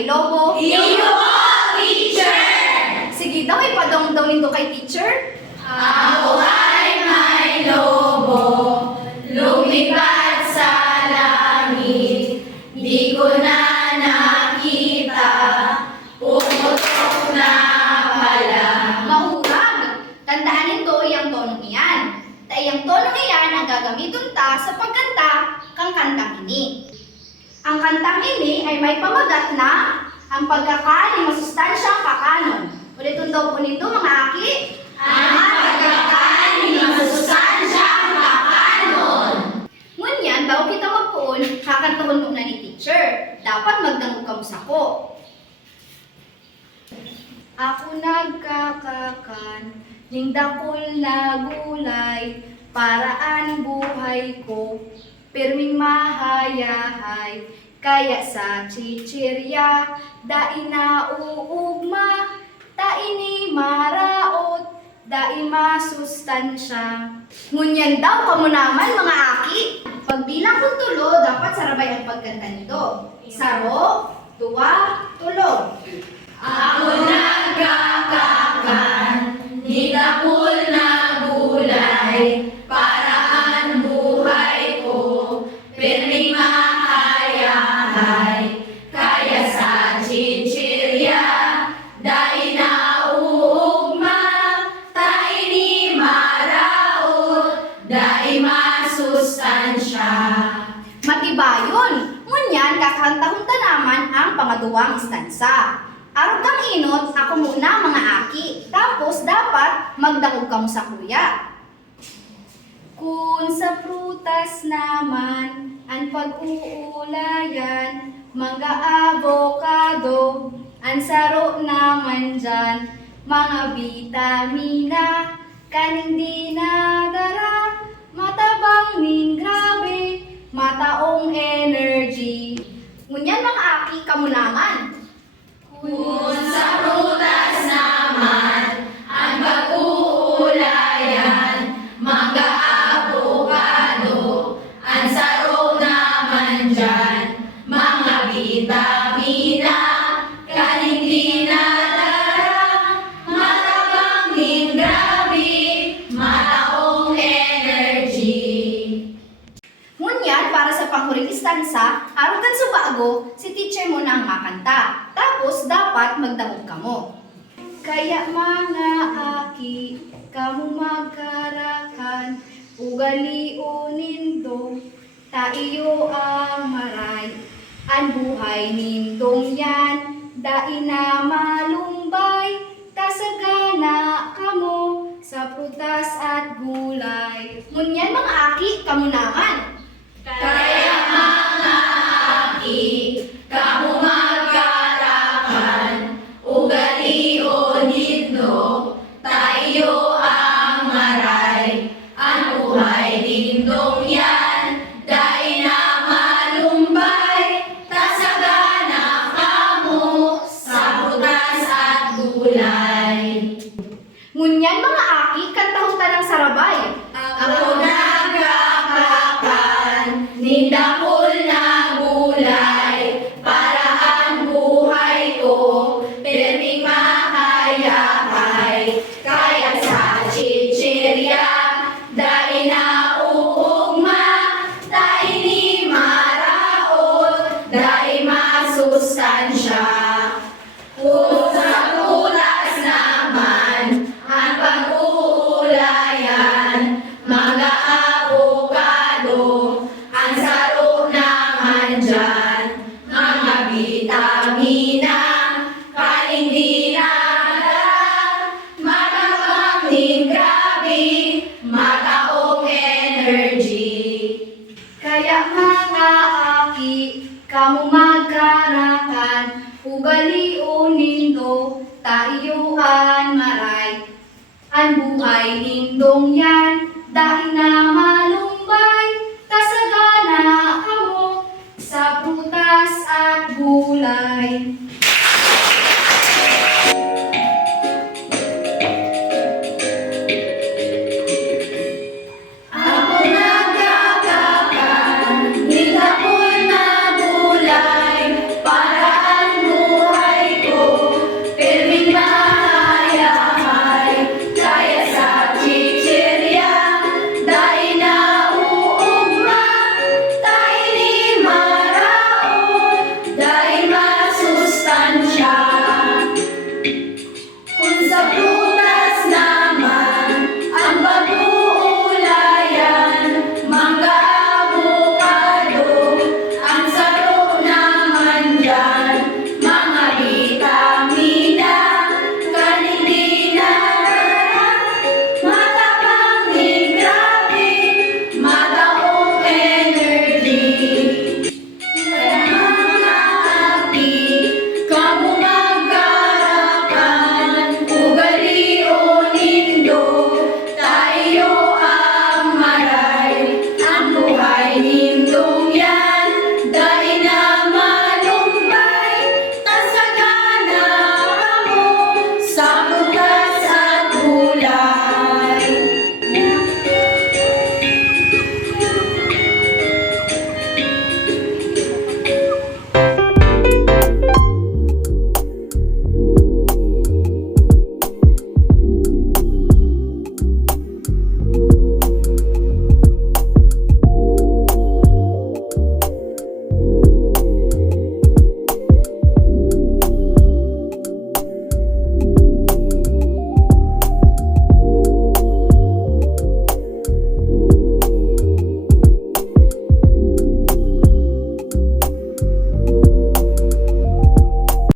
may lobo? Iyo po, teacher! Sige daw, ipadong-dong nindo kay teacher. Ako ay may lobo, lumipad sa langit, di ko na nakita, pumutok na pala. Mahurag! Tandaan nindo iyang tonong iyan. Iyang tonong iyan ang gagamiton ta sa pagkanta kang kantang ini. Ang kantang ini ay may pamagat na ang pagkakani masustansyang kakanon. Ulitin daw po nito mga aki. Ang pagkakani masustansyang kakanon. Ngunyan, bago kita magpuon, kakantahon muna ni teacher. Dapat magdangog ka mo sako. Ako nagkakakan, ning dakol na gulay, paraan buhay ko, pirming mahayahay, kaya sa chichirya, dai na uugma, dai ni maraot, dai masustansya. Ngunyan daw kamo naman mga aki. Pagbilang kung tulo, dapat sarabay ang pagkanta nito. Saro, tuwa, tulo. Ako nagkakakan, nidakul na gulay, paraan buhay ko, pirming mahayahay, kaya sa chichirya, dai na uugma, tai ni maraot, dai masustansya. Matibayon. Ngunyan, kakantahon ta naman ang pangaduwang istansa. Araw kang inot, ako muna mga aki. Tapos dapat magdangog ka mo sa kuya. Kung sa prutas naman, ang pag-uulayan, mangga avocado, ang saro naman dyan, mga vitamina, kaning di nadara, matabang ning grabe, mataong energy. Ngunyan mga aki, kamo naman. Kung sa prutas naman, ang pag-uulayan, mangga avocado, ang saro naman dyan, mga vitamina, kaning di nadara, matabang ning grabe, mataong energy. Ngunyan, para sa panghuling istansa, arugan sa bago, si teacher mo na ang makanta. Tapos, dapat magdangog ka mo. Kaya mga aki, kamu magkarakan, ugaliun nindo, taiyo ang maray. Ang buhay nindong yan, dai na malumbay, kasagana kamo sa prutas at gulay. Ngunyan mga aki, kamu naman. Kaya mga aki, kamu magkarakan, ugalion nindo, tayo ang maray, ang buhay nindong yan, dai na malumbay, tasagana kamo sa prutas at gulay. Ngunyan mga aki, kantahon ta ng sarabay. Ako nagkakakan, nindakol na gulay, paraan buhay ko, pirming mahayahay, kaya sa chichirya, dai na uugma, dai ni maraot, dai masustansya. Kung sa prutas naman, ang pag-uulayan, mga avocado, ang saro naman dyan, mga vitamina, kaling di nadara, matabang ning grabe, mataong energy. Kaya mga aki, kamu magkarakan, ugaliun nindo, tayo ang maray. Ang buhay nindong yan,